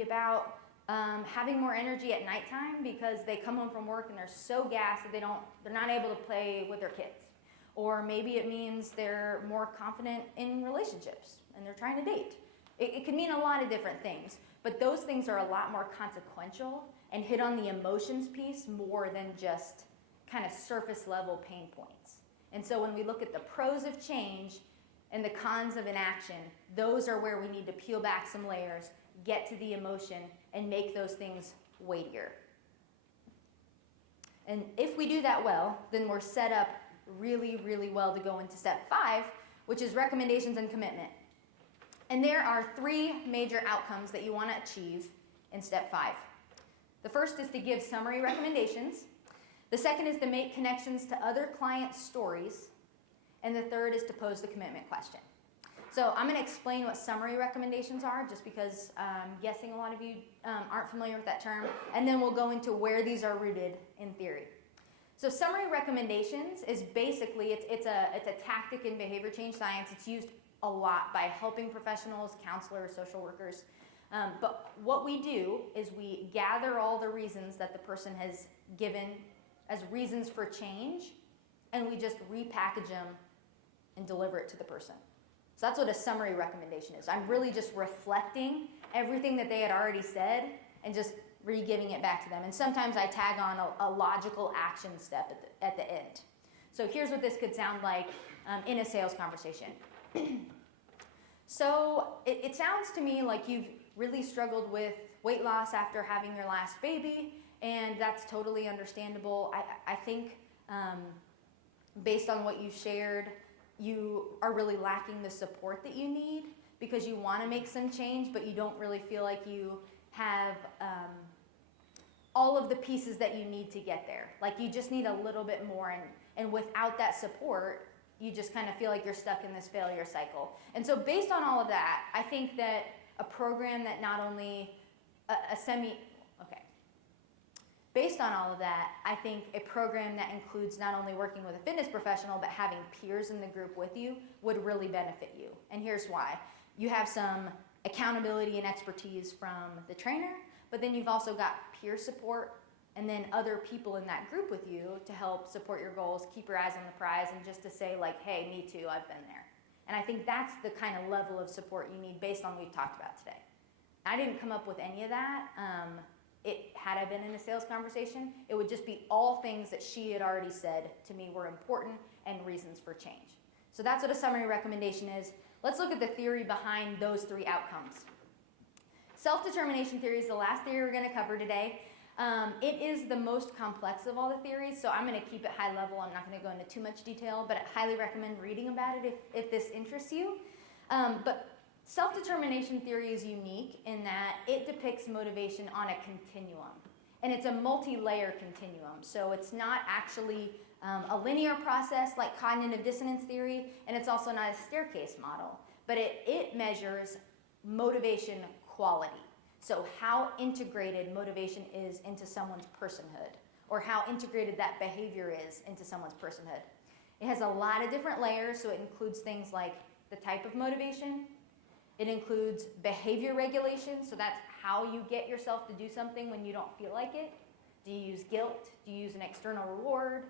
be about having more energy at nighttime because they come home from work and they're so gassed that they're not able to play with their kids. Or maybe it means they're more confident in relationships and they're trying to date. It can mean a lot of different things, but those things are a lot more consequential and hit on the emotions piece more than just kind of surface level pain points. And so when we look at the pros of change and the cons of inaction, those are where we need to peel back some layers, get to the emotion, and make those things weightier. And if we do that well, then we're set up really, really well to go into step 5, which is recommendations and commitment. And there are 3 major outcomes that you want to achieve in step 5. The first is to give summary recommendations. The second is to make connections to other clients' stories. And the third is to pose the commitment question. So I'm going to explain what summary recommendations are, just because I'm guessing a lot of you aren't familiar with that term. And then we'll go into where these are rooted in theory. So summary recommendations is basically, it's a tactic in behavior change science. It's used a lot by helping professionals, counselors, social workers. But what we do is we gather all the reasons that the person has given as reasons for change, and we just repackage them and deliver it to the person. So that's what a summary recommendation is. I'm really just reflecting everything that they had already said and just re-giving it back to them. And sometimes I tag on a logical action step at the end. So here's what this could sound like in a sales conversation. So it sounds to me like you've really struggled with weight loss after having your last baby, and that's totally understandable. I think based on what you shared, you are really lacking the support that you need because you want to make some change, but you don't really feel like you have all of the pieces that you need to get there. Like you just need a little bit more, and without that support, you just kind of feel like you're stuck in this failure cycle. And so based on all of that, I think that a program that not only based on all of that, I think a program that includes not only working with a fitness professional, but having peers in the group with you would really benefit you. And here's why. You have some accountability and expertise from the trainer, but then you've also got peer support and then other people in that group with you to help support your goals, keep your eyes on the prize, and just to say like, hey, me too, I've been there. And I think that's the kind of level of support you need based on what we've talked about today. I didn't come up with any of that. Had I been in a sales conversation, it would just be all things that she had already said to me were important and reasons for change. So that's what a summary recommendation is. Let's look at the theory behind those 3 outcomes. Self-determination theory is the last theory we're going to cover today. It is the most complex of all the theories, so I'm going to keep it high level. I'm not going to go into too much detail, but I highly recommend reading about it if this interests you. But self-determination theory is unique in that it depicts motivation on a continuum, and it's a multi-layer continuum. So it's not actually a linear process like cognitive dissonance theory, and it's also not a staircase model, but it measures motivation quality. So how integrated motivation is into someone's personhood, or how integrated that behavior is into someone's personhood. It has a lot of different layers, so it includes things like the type of motivation. It includes behavior regulation, so that's how you get yourself to do something when you don't feel like it. Do you use guilt? Do you use an external reward?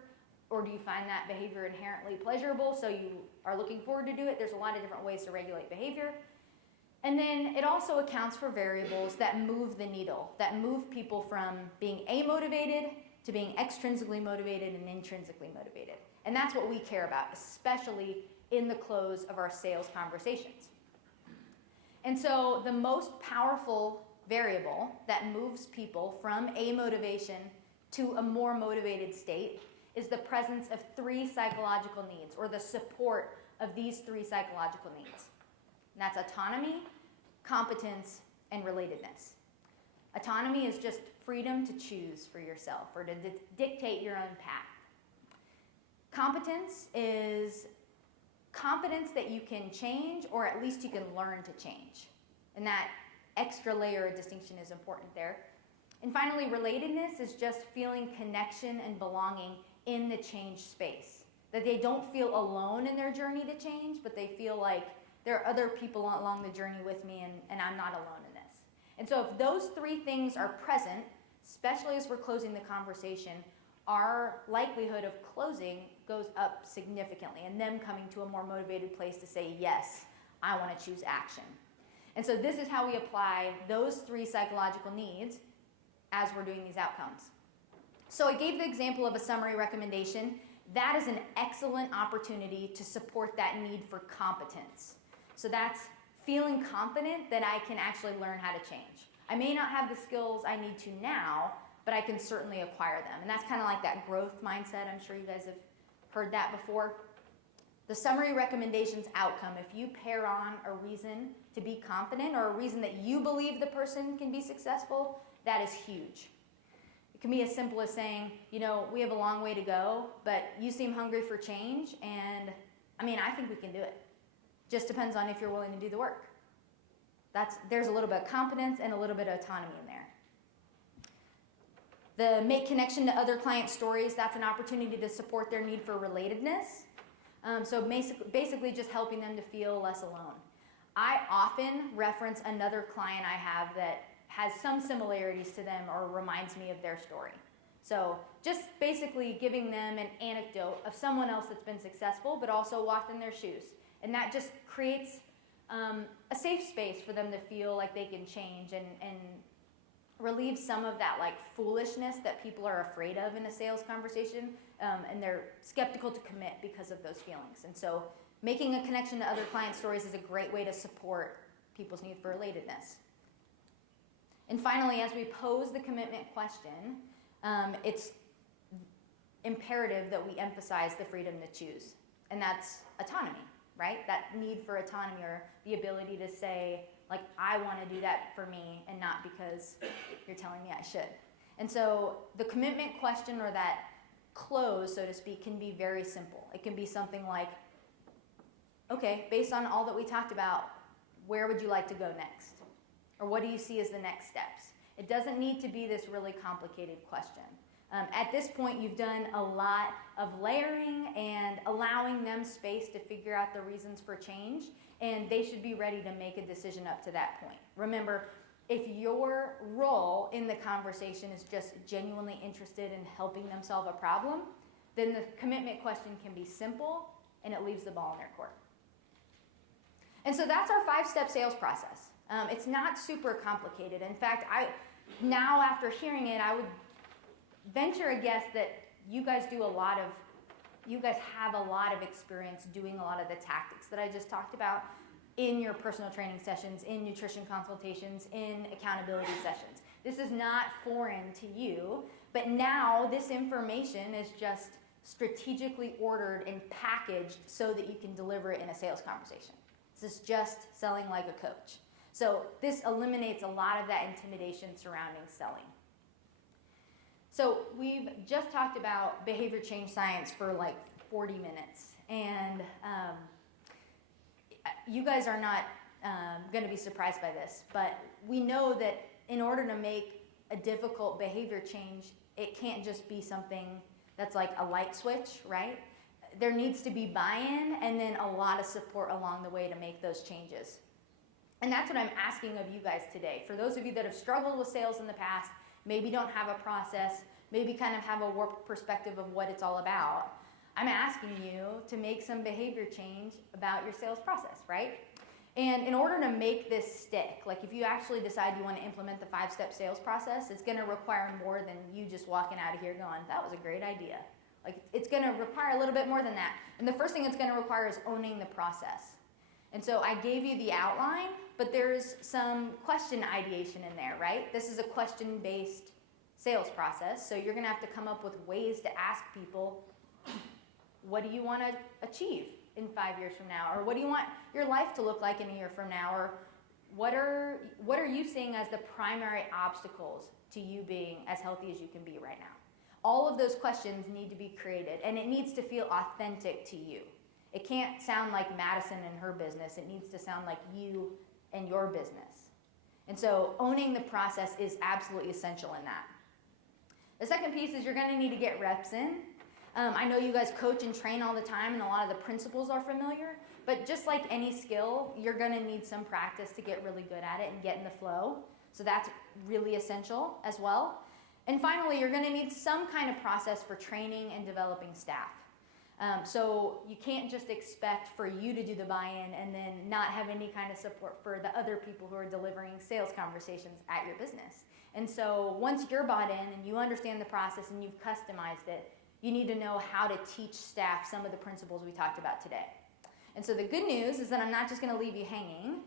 Or do you find that behavior inherently pleasurable, so you are looking forward to do it? There's a lot of different ways to regulate behavior. And then it also accounts for variables that move the needle, that move people from being amotivated to being extrinsically motivated and intrinsically motivated. And that's what we care about, especially in the close of our sales conversations. And so the most powerful variable that moves people from amotivation to a more motivated state is the presence of 3 psychological needs, or the support of these 3 psychological needs. And that's autonomy, competence, and relatedness. Autonomy is just freedom to choose for yourself, or to dictate your own path. Competence is confidence that you can change, or at least you can learn to change. And that extra layer of distinction is important there. And finally, relatedness is just feeling connection and belonging in the change space. That they don't feel alone in their journey to change, but they feel like there are other people along the journey with me, and I'm not alone in this. And so if those three things are present, especially as we're closing the conversation, our likelihood of closing goes up significantly and them coming to a more motivated place to say, yes, I want to choose action. And so this is how we apply those three psychological needs as we're doing these outcomes. So I gave the example of a summary recommendation. That is an excellent opportunity to support that need for competence. So that's feeling confident that I can actually learn how to change. I may not have the skills I need to now, but I can certainly acquire them. And that's kind of like that growth mindset. I'm sure you guys have heard that before. The summary recommendations outcome, if you pair on a reason to be confident or a reason that you believe the person can be successful, that is huge. It can be as simple as saying, we have a long way to go, but you seem hungry for change, and I think we can do it. Just depends on if you're willing to do the work. There's a little bit of competence and a little bit of autonomy in there. The make connection to other client stories, that's an opportunity to support their need for relatedness. So basically just helping them to feel less alone. I often reference another client I have that has some similarities to them or reminds me of their story. So just basically giving them an anecdote of someone else that's been successful but also walked in their shoes. And that just creates a safe space for them to feel like they can change and relieve some of that foolishness that people are afraid of in a sales conversation, and they're skeptical to commit because of those feelings. And so making a connection to other client stories is a great way to support people's need for relatedness. And finally, as we pose the commitment question, it's imperative that we emphasize the freedom to choose. And that's autonomy, right? That need for autonomy, or the ability to say, I want to do that for me and not because you're telling me I should. And so the commitment question, or that close, so to speak, can be very simple. It can be something like, okay, based on all that we talked about, where would you like to go next? Or what do you see as the next steps? It doesn't need to be this really complicated question. At this point, you've done a lot of layering and allowing them space to figure out the reasons for change, and they should be ready to make a decision up to that point. Remember, if your role in the conversation is just genuinely interested in helping them solve a problem, then the commitment question can be simple and it leaves the ball in their court. And so that's our 5-step sales process. It's not super complicated. In fact, now after hearing it, I would venture a guess that you guys have a lot of experience doing a lot of the tactics that I just talked about in your personal training sessions, in nutrition consultations, in accountability sessions. This is not foreign to you, but now this information is just strategically ordered and packaged so that you can deliver it in a sales conversation. This is just selling like a coach. So this eliminates a lot of that intimidation surrounding selling. So we've just talked about behavior change science for 40 minutes. And you guys are not going to be surprised by this, but we know that in order to make a difficult behavior change, it can't just be something that's like a light switch, right? There needs to be buy-in and then a lot of support along the way to make those changes. And that's what I'm asking of you guys today. For those of you that have struggled with sales in the past, maybe don't have a process, maybe kind of have a warped perspective of what it's all about, I'm asking you to make some behavior change about your sales process, right? And in order to make this stick, if you actually decide you want to implement the 5-step sales process, it's going to require more than you just walking out of here going, that was a great idea. It's going to require a little bit more than that. And the first thing it's going to require is owning the process. And so I gave you the outline, but there's some question ideation in there, right? This is a question-based sales process, so you're going to have to come up with ways to ask people, what do you want to achieve in 5 years from now? Or what do you want your life to look like in a year from now? Or what are you seeing as the primary obstacles to you being as healthy as you can be right now? All of those questions need to be created, and it needs to feel authentic to you. It can't sound like Madison and her business. It needs to sound like you and your business. And so owning the process is absolutely essential in that. The second piece is you're going to need to get reps in. I know you guys coach and train all the time, and a lot of the principles are familiar, but just like any skill, you're going to need some practice to get really good at it and get in the flow. So that's really essential as well. And finally, you're going to need some kind of process for training and developing staff. So you can't just expect for you to do the buy-in and then not have any kind of support for the other people who are delivering sales conversations at your business. And so once you're bought in and you understand the process and you've customized it, you need to know how to teach staff some of the principles we talked about today. And so the good news is that I'm not just going to leave you hanging.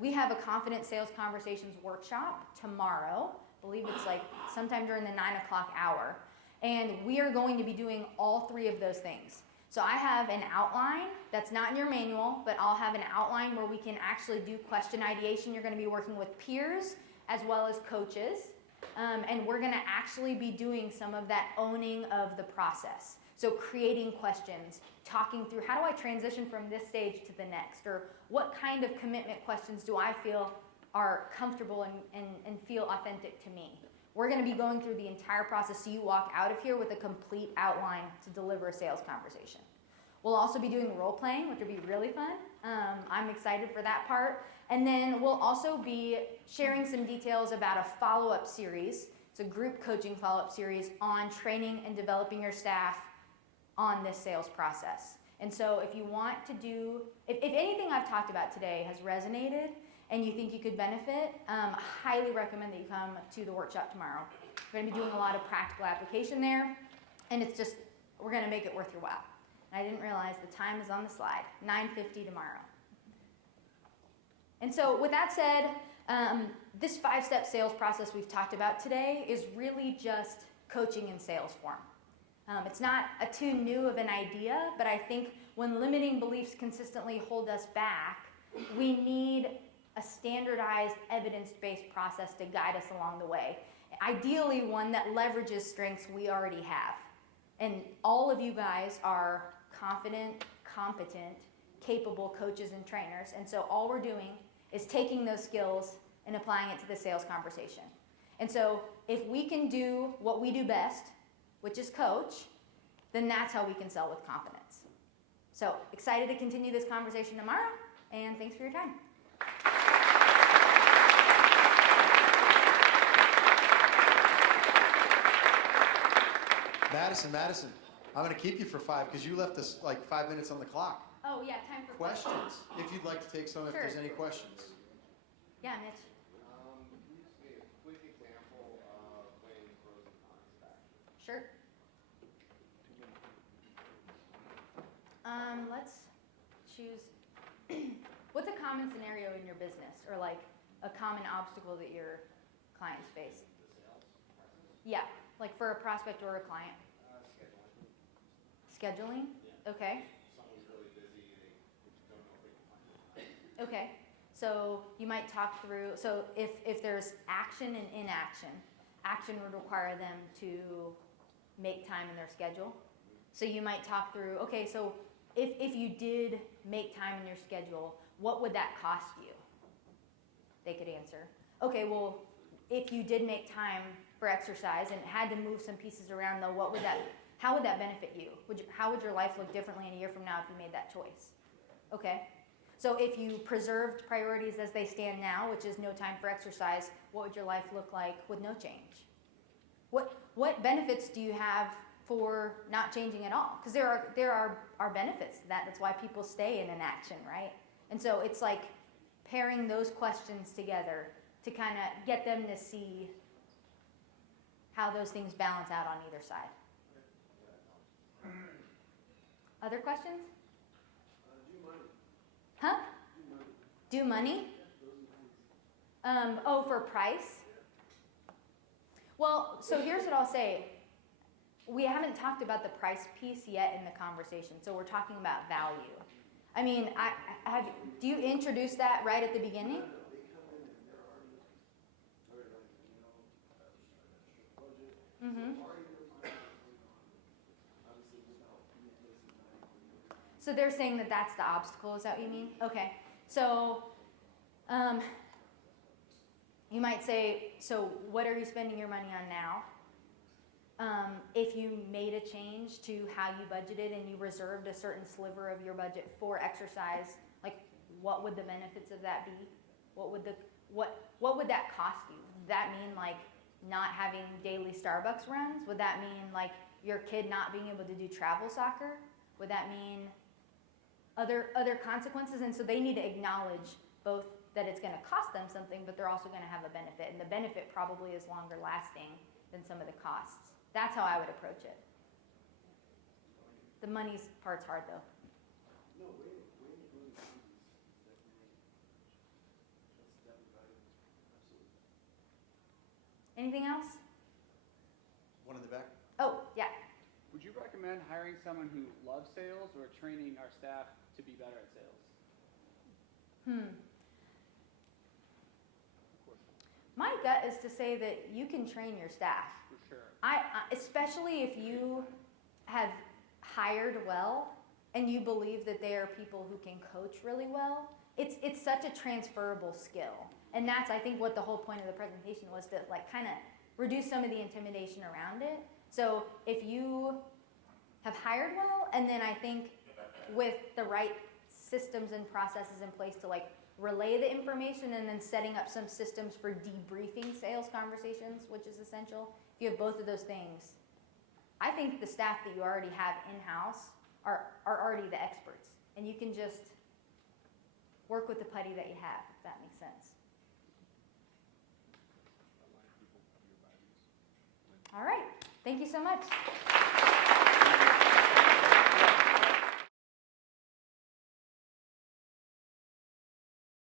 We have a Confident Sales Conversations workshop tomorrow. I believe it's like sometime during the 9 o'clock hour. And we are going to be doing all three of those things. So I have an outline that's not in your manual, but I'll have an outline where we can actually do question ideation. You're going to be working with peers as well as coaches. And we're going to actually be doing some of that owning of the process. So creating questions, talking through how do I transition from this stage to the next, or what kind of commitment questions do I feel are comfortable and feel authentic to me. We're going to be going through the entire process so you walk out of here with a complete outline to deliver a sales conversation. We'll also be doing role playing, which will be really fun. I'm excited for that part. And then we'll also be sharing some details about a follow-up series. It's a group coaching follow-up series on training and developing your staff on this sales process. And so if you want to do, if anything I've talked about today has resonated and you think you could benefit, I highly recommend that you come to the workshop tomorrow. We're going to be doing a lot of practical application there, and it's just, we're going to make it worth your while. And I didn't realize the time is on the slide, 9:50 tomorrow. And so with that said, this 5-step sales process we've talked about today is really just coaching in sales form. It's not too new of an idea, but I think when limiting beliefs consistently hold us back, we need a standardized evidence-based process to guide us along the way. Ideally one that leverages strengths we already have. And all of you guys are confident, competent, capable coaches and trainers. And so all we're doing is taking those skills and applying it to the sales conversation. And so if we can do what we do best, which is coach, then that's how we can sell with confidence. So excited to continue this conversation tomorrow, and thanks for your time. Madison, I'm going to keep you for 5 because you left us like 5 minutes on the clock. Oh yeah, time for Questions. If you'd like to take some, if Sure. there's any questions. Yeah, Mitch. Can you just give me a quick example of weighing pros and cons of action? Sure. Let's choose, what's a common scenario in your business, or like a common obstacle that your clients face? The sales process? Yeah, like for a prospect or a client. Scheduling. Scheduling? Yeah. Okay. Someone's really busy, they don't know if they can find the time. Okay. So you might talk through, so if there's action and inaction, action would require them to make time in their schedule. So you might talk through, okay, so if you did make time in your schedule, what would that cost you? They could answer. Okay, well, if you did make time for exercise and had to move some pieces around, though, how would that benefit you? How would your life look differently in a year from now if you made that choice? Okay. So if you preserved priorities as they stand now, which is no time for exercise, what would your life look like with no change? What benefits do you have for not changing at all? Because there are benefits to that. That's why people stay in inaction, right? And so it's like pairing those questions together to kind of get them to see how those things balance out on either side. Other questions? Do money. Huh? Do money. Do money? For price? Well, so here's what I'll say. We haven't talked about the price piece yet in the conversation, so we're talking about value. I mean, do you introduce that right at the beginning? Mm-hmm. So they're saying that that's the obstacle, is that what you mean? Okay. So you might say, so what are you spending your money on now? If you made a change to how you budgeted and you reserved a certain sliver of your budget for exercise, like what would the benefits of that be? What would what would that cost you? Would that mean like not having daily Starbucks runs? Would that mean like your kid not being able to do travel soccer? Would that mean other consequences? And so they need to acknowledge both that it's going to cost them something, but they're also going to have a benefit, and the benefit probably is longer lasting than some of the costs. That's how I would approach it. The money's part's hard though. No, way really comes is definitely that's valuable. Absolutely. Anything else? One in the back. Oh, yeah. Would you recommend hiring someone who loves sales or training our staff to be better at sales? My gut is to say that you can train your staff. For sure. Especially if you have hired well and you believe that they are people who can coach really well. It's such a transferable skill. And that's, I think, what the whole point of the presentation was, to like kind of reduce some of the intimidation around it. So if you have hired well, and then I think with the right systems and processes in place to like relay the information, and then setting up some systems for debriefing sales conversations, which is essential. If you have both of those things, I think the staff that you already have in-house are already the experts, and you can just work with the putty that you have, if that makes sense. All right, thank you so much.